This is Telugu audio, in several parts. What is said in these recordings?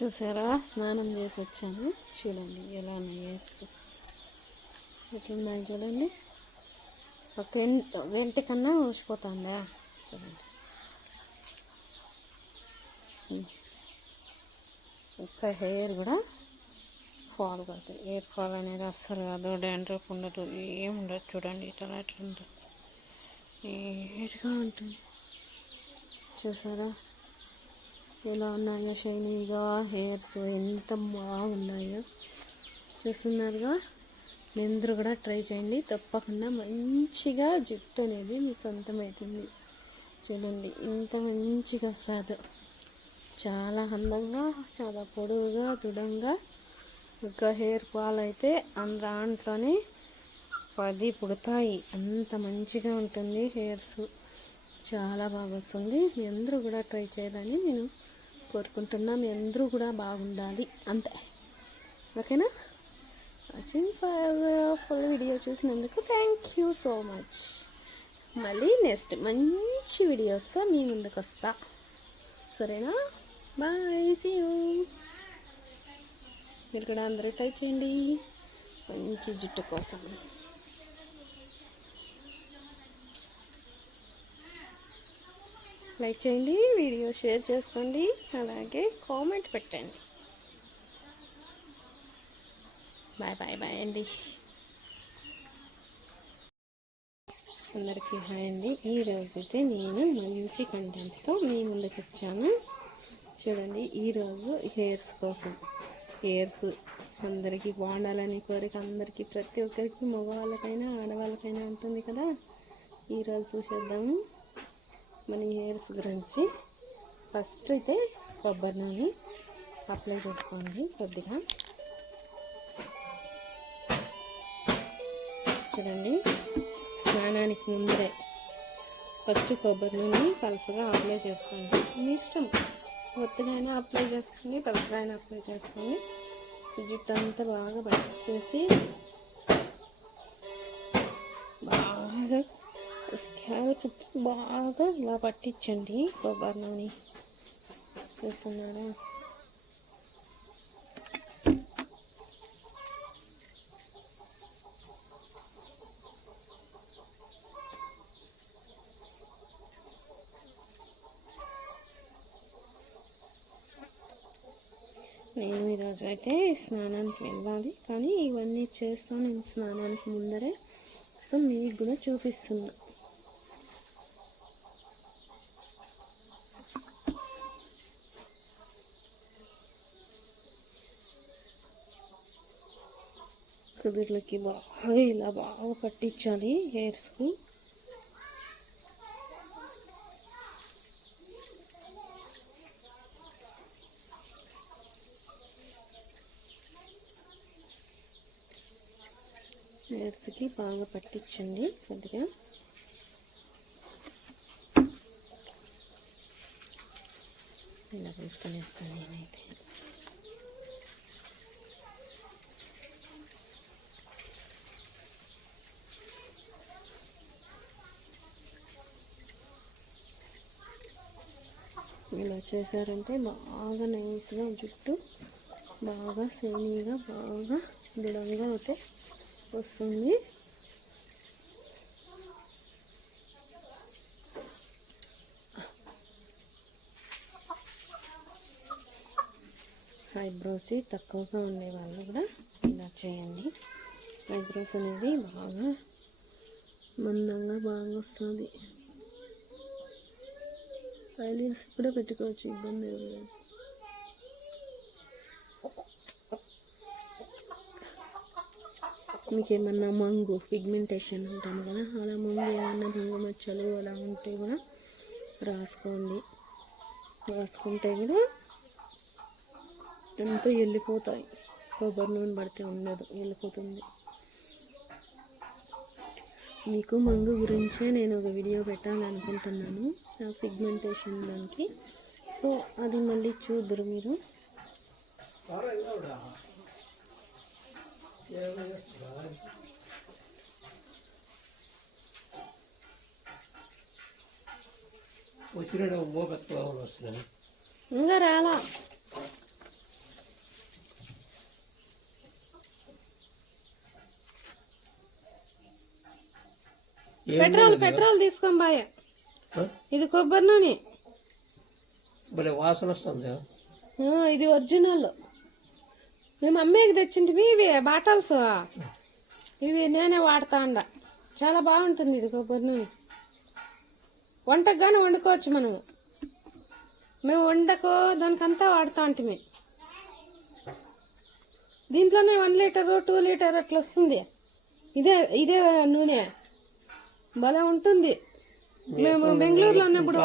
చూసారా, స్నానం చేసి వచ్చాను. చూడండి ఎలా ఉన్నాయి ఎట్లున్నాయి చూడండి. ఒక గంట కన్నా ఊసిపోతుందా చూడండి. ఇంకా హెయిర్ కూడా ఫాల్ పడుతుంది. హెయిర్ ఫాల్ అనేది అస్సలు కాదు, డాండ్రఫ్ ఉండదు, ఏముండదు. చూడండి ఇట్లా ఎట్లుంటుంది, నీట్గా ఉంటుంది. చూసారా ఎలా ఉన్నాయో షైనీగా హెయిర్స్ ఎంత బాగున్నాయో చూస్తున్నారుగా. మీందరూ కూడా ట్రై చేయండి తప్పకుండా. మంచిగా జుట్టు అనేది మీ సొంతమవుతుంది. చూడండి ఇంత మంచిగా వస్తుంది, చాలా అందంగా, చాలా పొడవుగా, దృఢంగా. ఒక హెయిర్ ఫాల్ అయితే దాంట్లోనే 10 పుడతాయి, అంత మంచిగా ఉంటుంది. హెయిర్స్ చాలా బాగా వస్తుంది. మీ అందరూ కూడా ట్రై చేయాలని నేను కోరుకుంటున్నా. మీ అందరూ కూడా బాగుండాలి అంతే. ఓకేనా? వాచింగ్ ఫుల్ వీడియో చూసినందుకు థ్యాంక్ యూ సో మచ్. మళ్ళీ నెక్స్ట్ మంచి వీడియోస్తో మీ ముందుకు వస్తా. సరేనా? Bye, see you. మీరు కూడా అందరూ ట్రై చేయండి మంచి జుట్టు కోసం. లైక్ చేయండి, వీడియో షేర్ చేసుకోండి, అలాగే కామెంట్ పెట్టండి. బాయ్ బాయ్ బాయ్ అండి. అందరికీ హాయ్ అండి. ఈరోజు అయితే నేను మంచి కంటెంట్తో మీ ముందుకు వచ్చాను. చూడండి, ఈరోజు హెయిర్స్ కోసం. హెయిర్స్ అందరికీ బాగుండాలని కోరిక అందరికీ, ప్రతి ఒక్కరికి, మగవాళ్ళకైనా ఆడవాళ్ళకైనా ఉంటుంది కదా. ఈరోజు చూసేద్దాము మన హెయిర్స్ గురించి. ఫస్ట్ అయితే కొబ్బరి నూనె అప్లై చేసుకోండి కొద్దిగా. చూడండి, స్నానానికి ముందరే ఫస్ట్ కొబ్బరి నూనె పలుసగా అప్లై చేసుకోండి. మీ ఇష్టం, ఒత్తిడైనా అప్లై చేసుకొని, పలుసగా అయినా అప్లై చేసుకొని జుట్టు అంతా బాగా పట్టించేసి బాగా స్కాల్ప్ బాగా ఇలా పట్టించండి కొబ్బరి నూనె. చూస్తున్నారా? నేను ఈరోజు అయితే స్నానానికి వెళ్ళాలి, కానీ ఇవన్నీ చేస్తాను నేను స్నానానికి ముందరే. సో మీకు కూడా చూపిస్తున్నా. కుదుర్లకి బాగా ఇలా బాగా పట్టించాలి హెయిర్స్కి. హెయిర్స్కి బాగా పట్టించండి కొద్దిగా. ఇలా పూసుకొనేస్తాను నేనైతే. ఇలా చేశారంటే బాగా నైస్గా జుట్టు బాగా షైనీగా బాగా దృఢంగా అయితే వస్తుంది. ఐబ్రోస్ తక్కువగా ఉండే వాళ్ళు కూడా ఇలా చేయండి. ఐబ్రోస్ అనేది బాగా మందంగా బాగా వస్తుంది. ఐలిడ్స్ కూడా పెట్టుకోవచ్చు, ఇబ్బంది లేదు. మీకు ఏమన్నా మంగు పిగ్మెంటేషన్ ఉంటాను కదా, అలా మంగు ఏమన్నా మంగు మచ్చలు అలా ఉంటే కూడా రాసుకోండి. రాసుకుంటే కూడా ఎంతో వెళ్ళిపోతాయి. కొబ్బరి నూనె పడితే ఉండదు, వెళ్ళిపోతుంది. మీకు మంగు గురించే నేను ఒక వీడియో పెట్టాలనుకుంటున్నాను, పిగ్మెంటేషన్ దానికి. సో అది మళ్ళీ చూద్దరు మీరు. ఇంకా రాలా. పెట్రోల్ తీసుకొని బాయ్. ఇది కొబ్బరి నూనె, వాసన వస్తుంది. ఇది ఒరిజినల్. మేము అమ్మేకి తెచ్చింటివి ఇవి బాటల్స్. ఇవి నేనే వాడతా అండ. చాలా బాగుంటుంది ఇది కొబ్బరి నూనె. వంటకు కానీ వండుకోవచ్చు మనము. మేము వండకో దానికంతా వాడుతూ ఉంటామే. దీంట్లోనే 1 లీటర్ 2 లీటర్ అట్లా వస్తుంది. ఇదే నూనె భలే ఉంటుంది. మేము బెంగళూరులో ఉన్నప్పుడు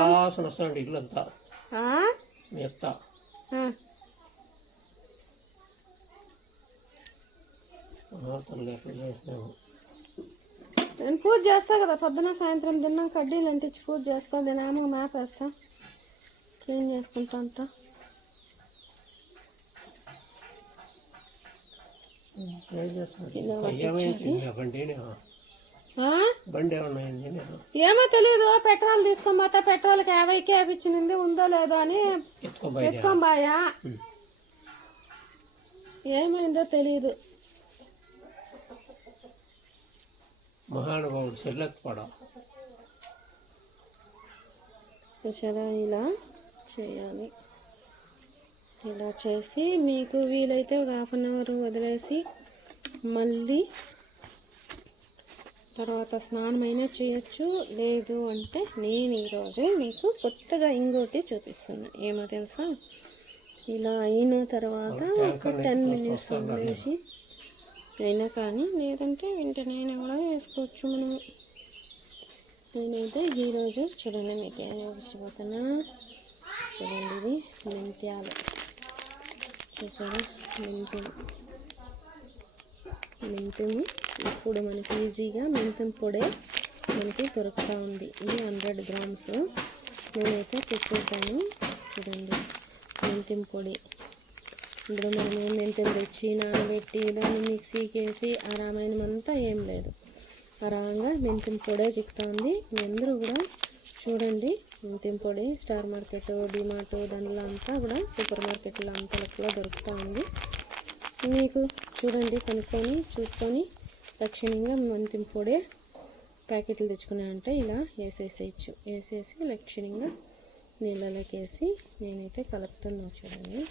నేను పూజ చేస్తా కదా, పొద్దున సాయంత్రం తిన్నాం కడ్డీలు అంటించి పూజ చేస్తా. నేనేమో మ్యాప్ వేస్తా, క్లీన్ చేసుకుంటా అంట. ఏమో తెలీదు. పెట్రోల్ తీసుకొని పోతా, పెట్రోల్కి 50కి వేయించింది, ఉందో లేదో అని ఎత్తుకొని బాయా. ఏమైందో తెలీదు. మహానుభావుడు చెల్లెత్తుపడా ఇలా చేయాలి. ఇలా చేసి మీకు వీలైతే ఒక 1/2 అవర్ వదిలేసి మళ్ళీ తర్వాత స్నానమైనా చేయొచ్చు. లేదు అంటే నేను ఈరోజే మీకు కొత్తగా ఇంకోటి చూపిస్తున్నా. ఏమో తెలుసా, ఇలా అయిన తర్వాత ఒక 10 మినిట్స్ వదిలేసి అయినా కానీ, లేదంటే వెంటనే కూడా వేసుకోవచ్చు మనము. నేనైతే ఈరోజు చూడండి మీకు ఏం చూపించబోతున్నా. చూడండి, ఇది మెంత్యాలు చూసారా. మెంతుము ఇప్పుడు మనకి ఈజీగా మెంతం పొడే మనకి దొరుకుతూ ఉంది. ఇది 100 గ్రామ్స్ నేనైతే తెచ్చేసాను. చూడండి, మెంతం పొడి. ఇప్పుడు మనం మెంతం తెచ్చి నానబెట్టి దాన్ని మిక్సీకి వేసి ఆరామైనమంతా ఏం లేదు, ఆరాంగా మెంతం పొడే చిక్కుతూ ఉంది. మీ అందరూ కూడా చూడండి, మెంతం పొడి స్టార్ మార్కెట్, డిమార్ట్ దానిలో అంతా కూడా సూపర్ మార్కెట్లో అంతలో కూడా దొరుకుతూ ఉంది. మీకు చూడండి, కనుక్కొని చూసుకొని లక్షణంగా మెంతం పొడి ప్యాకెట్లు తెచ్చుకున్నాయంటే ఇలా వేసేసేయచ్చు. వేసేసి లక్షణంగా నీళ్ళలోకి వేసి నేనైతే కలుపుతున్నాను. చూడండి,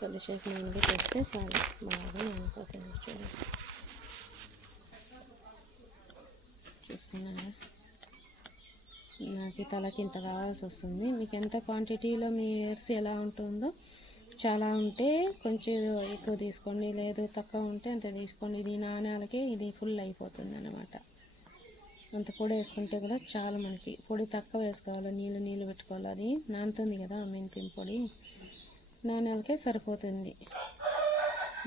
కొద్దిసేపు నానబెట్టేస్తే చాలు, బాగా నానిపోతుంది. చూడండి, చూస్తున్నాను. నాకు తలకి ఇంత కావాల్సి వస్తుంది. మీకు ఎంత క్వాంటిటీలో మీ హెయిర్స్ ఎలా ఉంటుందో, చాలా ఉంటే కొంచెం ఎక్కువ తీసుకోండి, లేదు తక్కువ ఉంటే అంత తీసుకోండి. ఇది నాణ్యాలకే ఇది ఫుల్ అయిపోతుంది అన్నమాట. అంత పొడి వేసుకుంటే కూడా చాలా మనకి పొడి తక్కువ వేసుకోవాలి, నీళ్ళు పెట్టుకోవాలి. అది నానుతుంది కదా మెంతం పొడి, నాణ్యాలకే సరిపోతుంది.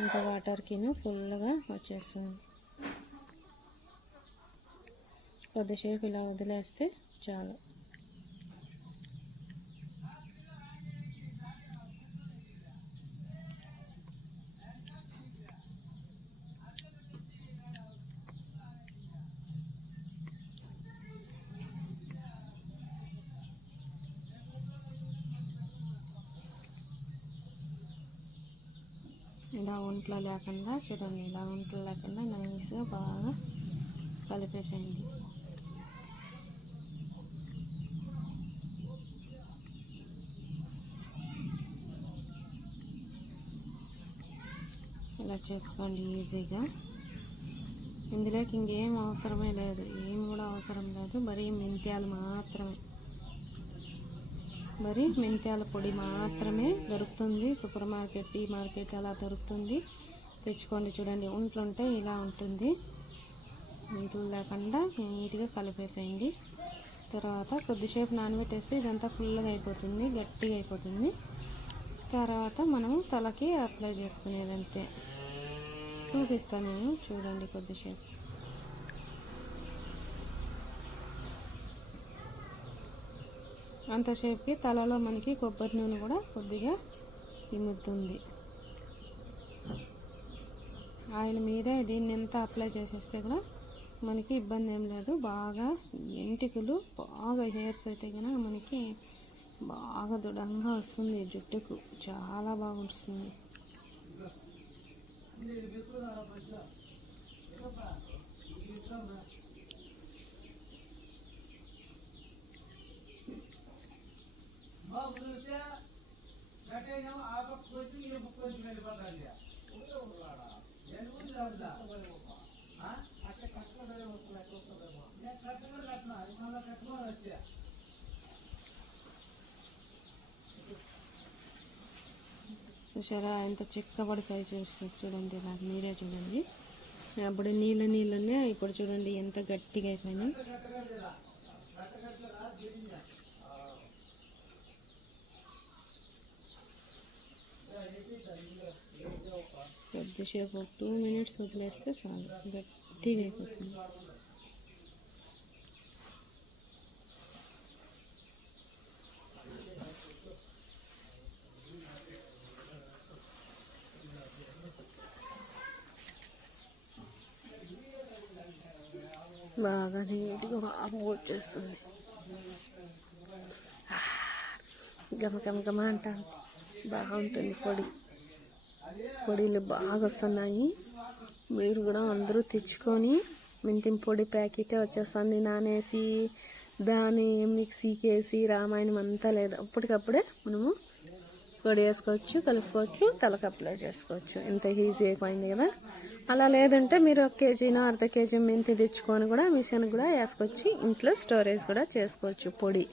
ఇంత వాటర్కిను ఫుల్గా వచ్చేస్తుంది. కొద్దిసేపు ఇలా వదిలేస్తే చాలు. ఇలా ఒంట్లో లేకుండా చూడండి, ఇలా ఒంట్లో లేకుండా నైస్గా బాగా కలిపేసేయండి. ఇలా చేసుకోండి ఈజీగా. ఇందులోకి ఇంకేం అవసరమే లేదు, ఏం కూడా అవసరం లేదు. మరీ మెంత్యాలు మాత్రమే, మరి మెంత్యాల పొడి మాత్రమే దొరుకుతుంది. సూపర్ మార్కెట్, టీ మార్కెట్ అలా దొరుకుతుంది, తెచ్చుకోండి. చూడండి, ఒంట్లో ఉంటే ఇలా ఉంటుంది. నీళ్ళు లేకుండా నీట్గా కలిపేసేయండి. తర్వాత కొద్దిసేపు నానబెట్టేస్తే ఇదంతా ఫుల్గా అయిపోతుంది, గట్టిగా అయిపోతుంది. తర్వాత మనము తలకి అప్లై చేసుకునేదంతే. చూపిస్తాను నేను, చూడండి. కొద్దిసేపు అంతసేపుకి తలలో మనకి కొబ్బరి నూనె కూడా కొద్దిగా ఇముతుంది. ఆయిల్ మీదే దీన్ని ఎంత అప్లై చేసేస్తే కూడా మనకి ఇబ్బంది ఏం లేదు. బాగా ఎంటికలు బాగా హెయిర్స్ అయితే కనుక మనకి బాగా దృఢంగా వస్తుంది, జుట్టుకు చాలా బాగా వస్తుంది. చూసారా ఎంత చిక్కబడతాయి చూడండి, ఇలా మీరే చూడండి. అప్పుడు నీళ్ళనే, ఇప్పుడు చూడండి ఎంత గట్టిగా అయిపోయినాయి. కొద్దిసేపు 2 minutes వదిలేస్తే చాలు, గట్టిగా అయిపోతుంది. బాగా నీట్గా బాగా వచ్చేస్తుంది. గమ అంటాను, బాగుంటుంది. పొడిలు బాగా వస్తున్నాయి. మీరు కూడా అందరూ తెచ్చుకొని, మెంతిం పొడి ప్యాకెటే వచ్చేస్తుంది. నానేసి దాన్ని మిక్సీకి వేసి రామాయణం అంతా లేదు, అప్పటికప్పుడే మనము పొడి వేసుకోవచ్చు, కలుపుకోవచ్చు, తలకు అప్లై చేసుకోవచ్చు. ఎంత ఈజీ అయిపోయింది కదా. అలా లేదంటే మీరు 1 kg అర్ధ kg మెంతి తెచ్చుకొని కూడా మిషన్ కూడా వేసుకోవచ్చు. ఇంట్లో స్టోరేజ్ కూడా చేసుకోవచ్చు పొడి.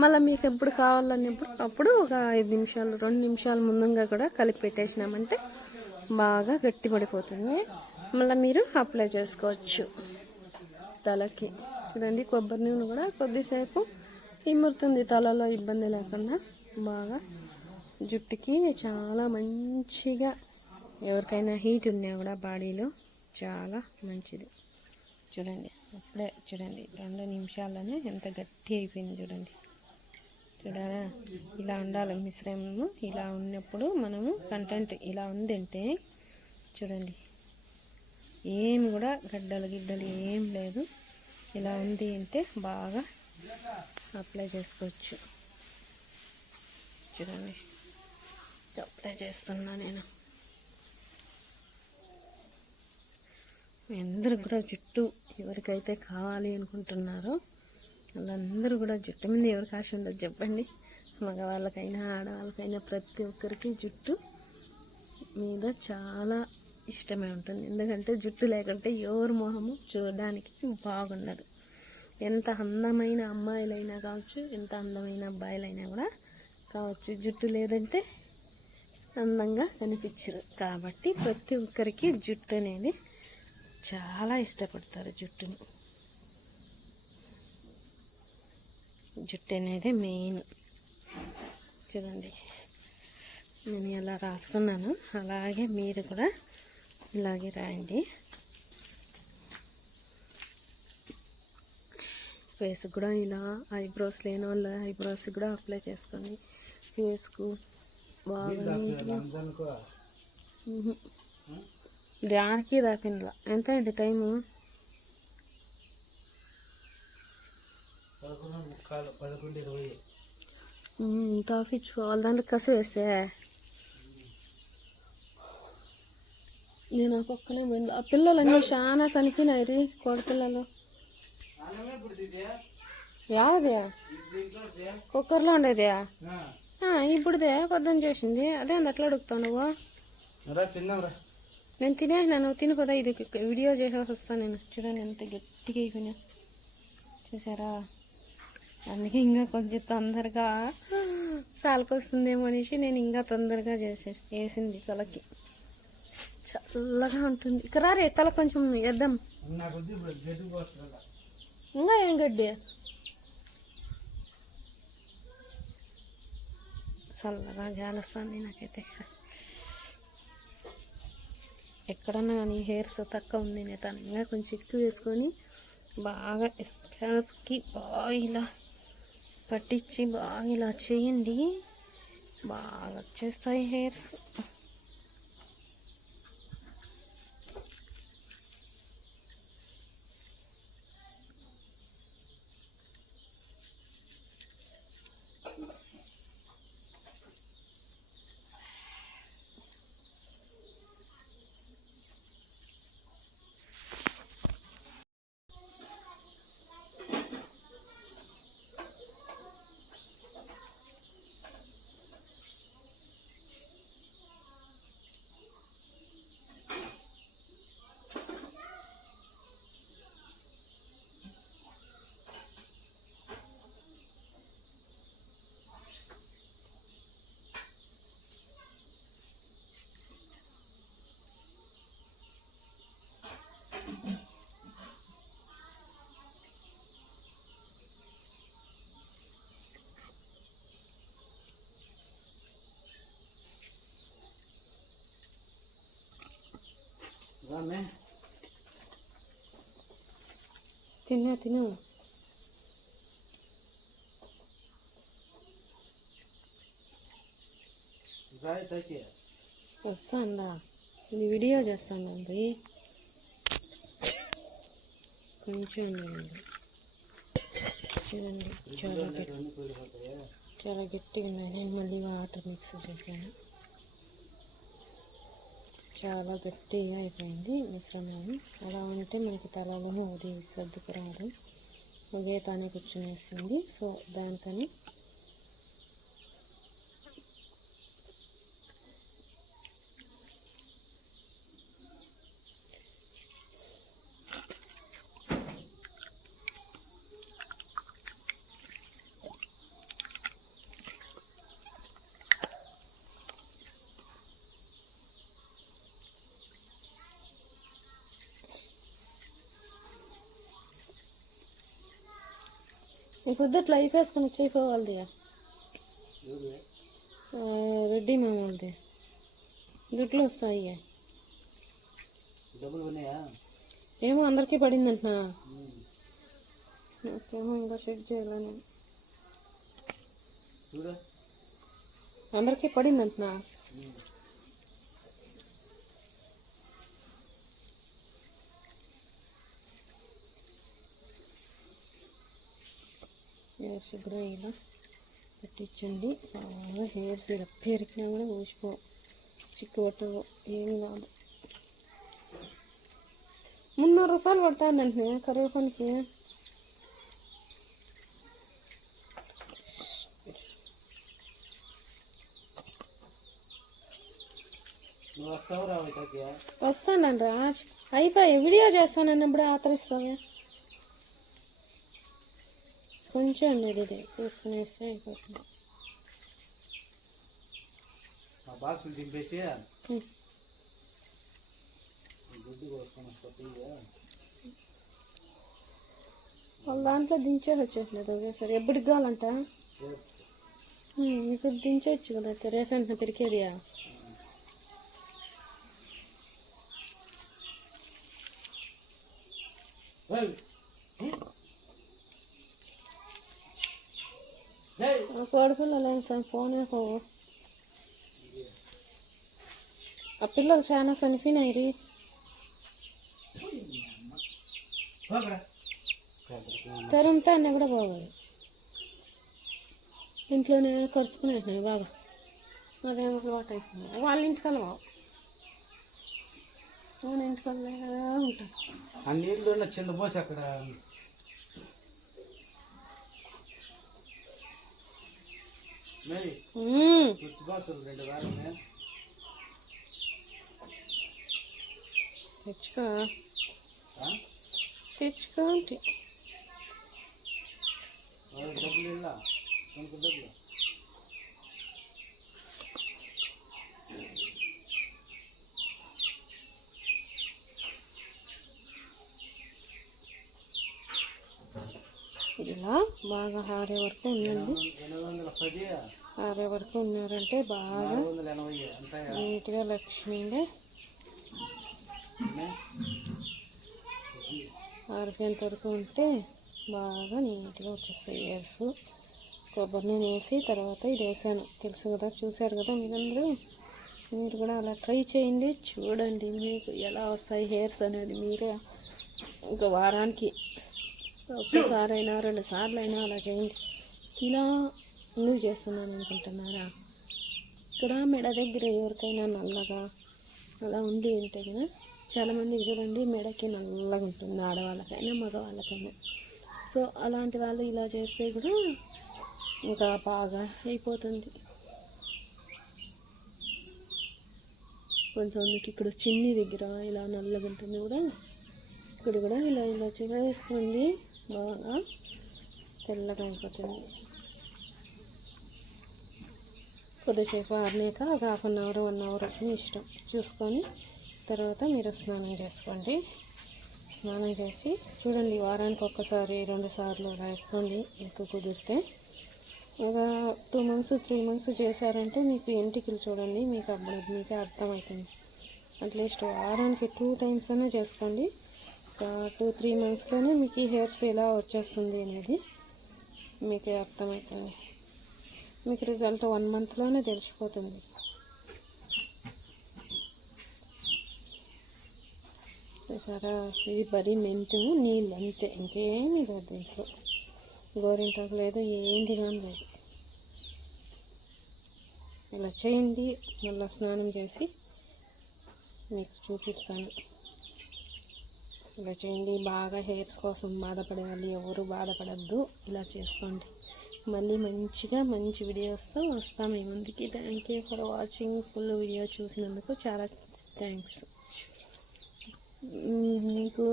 మళ్ళీ మీకు ఎప్పుడు కావాలన్నప్పుడు అప్పుడు ఒక 5 నిమిషాలు 2 నిమిషాలు ముందుగా కూడా కలిపి పెట్టేసినామంటే బాగా గట్టి పడిపోతుంది. మళ్ళీ మీరు అప్లై చేసుకోవచ్చు తలకి. ఇదండి కొబ్బరి నూనె కూడా కొద్దిసేపు ఇమ్మురుతుంది, తలలో ఇబ్బంది లేకుండా. బాగా జుట్టుకి చాలా మంచిగా, ఎవరికైనా హీట్ ఉన్నా కూడా బాడీలో చాలా మంచిది. చూడండి అప్పుడే చూడండి 2 నిమిషాల్లోనే ఎంత గట్టి అయిపోయింది చూడండి. చూడారా, ఇలా ఉండాలి మిశ్రమము. ఇలా ఉన్నప్పుడు మనము కంటెంట్ ఇలా ఉందంటే చూడండి, ఏమి కూడా గిడ్డలు ఏం లేదు. ఇలా ఉంది అంటే బాగా అప్లై చేసుకోవచ్చు. చూడండి అప్లై చేస్తున్నా నేను. అందరూ కూడా జుట్టు ఎవరికైతే కావాలి అనుకుంటున్నారో వాళ్ళందరూ కూడా జుట్టు మీద ఎవరికి ఆశ ఉండదు చెప్పండి. మగవాళ్ళకైనా ఆడవాళ్ళకైనా ప్రతి ఒక్కరికి జుట్టు మీద చాలా ఇష్టమే ఉంటుంది. ఎందుకంటే జుట్టు లేకుంటే ఎవరి మొహము చూడడానికి బాగుండదు. ఎంత అందమైన అమ్మాయిలైనా కావచ్చు, ఎంత అందమైన అబ్బాయిలైనా కూడా కావచ్చు, జుట్టు లేదంటే అందంగా కనిపించరు. కాబట్టి ప్రతి ఒక్కరికి జుట్టు అనేది చాలా ఇష్టపడతారు. జుట్టు అనేది మెయిన్. చూడండి నేను ఎలా రాస్తున్నాను అలాగే మీరు కూడా ఇలాగే రాయండి. ఫేస్ కూడా ఇలా ఐబ్రోస్ లేని వాళ్ళు ఐబ్రోస్ కూడా అప్లై చేసుకొని ఫేస్కు బాగా నీట్గా. దానికి దాకిందా ఎంత అయింది టైము? 11:20. తాపించుకోవాలి. దాంట్లో కసి వేస్తే నేను ఆ పక్కనే పోయింది. ఆ పిల్లలన్నీ చాలా చనిపోయినాయి. కోడిపిల్లలు యావదే కుక్కర్లో ఉండేదే ఇప్పుడుదే పొద్దున్న చేసింది. అదే అట్లా అడుగుతావు నువ్వు? నేను తినేసినా, నువ్వు తిని కదా. ఇది వీడియో చేసేసి వస్తాను నేను. చూడండి ఎంత గట్టిగా అయిపోయినా చూసారా. అందుకే ఇంకా కొంచెం తొందరగా సాలకొస్తుందేమో అనేసి నేను ఇంకా తొందరగా వేసింది. తలకి చల్లగా ఉంటుంది. ఇక్కడ రే తల కొంచెం వేద్దాం. ఇంకా ఏం గడ్డి చల్లగా జాలొస్తుంది నాకైతే. ఎక్కడన్నా కానీ హెయిర్స్ తక్కువ ఉంది నేను ఇంకా కొంచెం ఎక్కువ వేసుకొని బాగా స్కాల్ప్కి బాగా ఇలా పట్టించి బాగా ఇలా చేయండి. బాగా వచ్చేస్తాయి హెయిర్స్. రామే తిను రాయి తగ్గి వస్తాందా ఇది వీడియో చేస్తానండి కొంచెం చూడండి చాలా గట్టిగా ఉన్నాయి. నేను మళ్ళీ వాటర్ మిక్స్ చేశాను. చాలా గట్టిగా అయిపోయింది మిశ్రమం. అలా ఉంటే మనకి తలలో అది సర్దుకు రాదు, ఒకే తానే కూర్చునేస్తుంది. సో దానికని ఈ పొద్దుట్లో లైఫ్ వేసుకొని వచ్చేయకోవాలిది రెడ్డి మామూలుది దుడ్లు వస్తాయి. డబ్బులు ఉన్నాయా? ఏమో అందరికీ పడిందంటున్నా. నాకేమో ఇంకా చెక్ చేయాలని. అందరికీ పడిందంటున్నా. శుభ్రం ఇలా పెట్టించండి. బాగా హెయిర్స్ ఇలా పెరిగినా కూడా ఊసిపో, చిక్కు పట్టవు, ఏమి రాదు. 300 రూపాయలు పడతానంటే కరివేపానికి. వస్తానండి రాజ్, అయిపోయి వీడియో చేస్తానన్నప్పుడు ఆతరిస్తావా? కొంచెం ఇది తీసుకునేస్తే అయిపోతుంది. బాక్సులు దింపేసి వాళ్ళ దాంట్లో దించేసి వచ్చేసినది ఒకేసారి. ఎప్పటికి కావాలంట ఇప్పుడు దించవచ్చు కదా, రేపంటే పెరికేదియా. కోడిపిల్లలు ఫోనే పోవు. ఆ పిల్లలు చాలా చనిపోయినాయి. తరుముతా అన్న కూడా బాగోదు. ఇంట్లోనే కరుచుకునేసినాయి బాగా. అదేమో అలవాటు అయిపోయింది. వాళ్ళ ఇంటికల్ బావు, మన ఇంటికల్లా ఉంటాం. ఆ నీళ్ళు చిన్న పోసి అక్కడ తెచ్చుకో తెచ్చుకో అంటే డబ్బులు ఇలా డబ్బులు ఇలా బాగా ఆరే వరకు ఉండండి. ఆరే వరకు ఉన్నారంటే బాగా నీట్గా లక్ష్మీగా ఆరిపోయేంత వరకు ఉంటే బాగా నీట్గా వచ్చేస్తాయి హెయిర్స్. కొబ్బరి నూనె వేసి తర్వాత ఇది వేసాను, తెలుసు కదా, చూశారు కదా మీరందరూ. మీరు కూడా అలా ట్రై చేయండి, చూడండి మీకు ఎలా వస్తాయి హెయిర్స్ అనేది. మీరే ఇంకా వారానికి ఒక్కసారైనా 2 సార్లు అయినా అలా చేయండి. ఇలా ఎందుకు చేస్తున్నాను అనుకుంటున్నారా? ఇక్కడ మెడ దగ్గర ఎవరికైనా నల్లగా అలా ఉండి ఉంటే కదా, చాలామందికి చూడండి మెడకి నల్లగా ఉంటుంది, ఆడవాళ్ళకైనా మగవాళ్ళకైనా. సో అలాంటి వాళ్ళు ఇలా చేస్తే కూడా ఇంకా బాగా అయిపోతుంది. కొంతమందికి ఇక్కడ చిన్ని దగ్గర ఇలా నల్లగా ఉంటుంది కూడా, ఇక్కడ కూడా ఇలా ఇలా వేసుకోండి, బాగా తెల్లగా అయిపోతుంది. కొద్దిసేపు ఆరినాక ఒక 1/2 అవర్ 1 అవర్ మీ ఇష్టం చూసుకొని తర్వాత మీరు స్నానం చేసుకోండి. స్నానం చేసి చూడండి, వారానికి 1 సారి 2 సార్లు అలా వేసుకోండి. ఎక్కువ కుదిరితే ఇక 2 months 3 months చేశారంటే మీకు ఎంటికలు చూడండి, మీకు అప్పుడు మీకే అర్థమవుతుంది అట్లీస్ట్ వారానికి 2 టైమ్స్ అయినా చేసుకోండి. 2-3 మంత్స్లోనే మీకు ఈ హెయిర్స్ ఎలా వచ్చేస్తుంది అనేది మీకే అర్థమవుతుంది. మీకు రిజల్ట్ 1 మంత్లోనే తెలిసిపోతుంది. చూసారా, ఇది బరీ మెంతుము నీళ్ళు అంతే, ఇంకేమీ లేదు దీంట్లో. గోరింటాకు లేదు, ఏంటి కానీ లేదు. ఇలా చేయండి, మళ్ళీ స్నానం చేసి మీకు చూపిస్తాను. ఇలా చేయండి. బాగా హెయిర్స్ కోసం బాధపడే వాళ్ళు ఎవరు బాధపడద్దు, ఇలా చేసుకోండి. మళ్ళీ మంచి వీడియోస్తో వస్తాం మీ ముందుకి. Thank you for watching. Full video చూసినందుకు చాలా థ్యాంక్స్. మీకు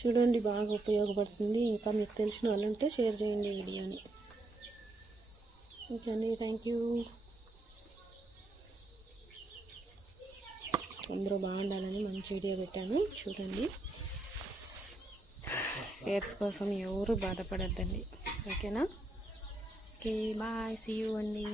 చూడండి, బాగా ఉపయోగపడుతుంది. ఇంకా మీకు తెలిసిన వాళ్ళు ఉంటే షేర్ చేయండి ఈ వీడియోని. ఓకే అండి, థ్యాంక్ యూ. అందరూ బాగుండాలని మంచి వీడియో పెట్టాను, చూడండి. హెయిర్స్ కోసం ఎవరు బాధపడద్దండి, ఓకేనా? ఓకే, బాయ్, సీ యూ అండి.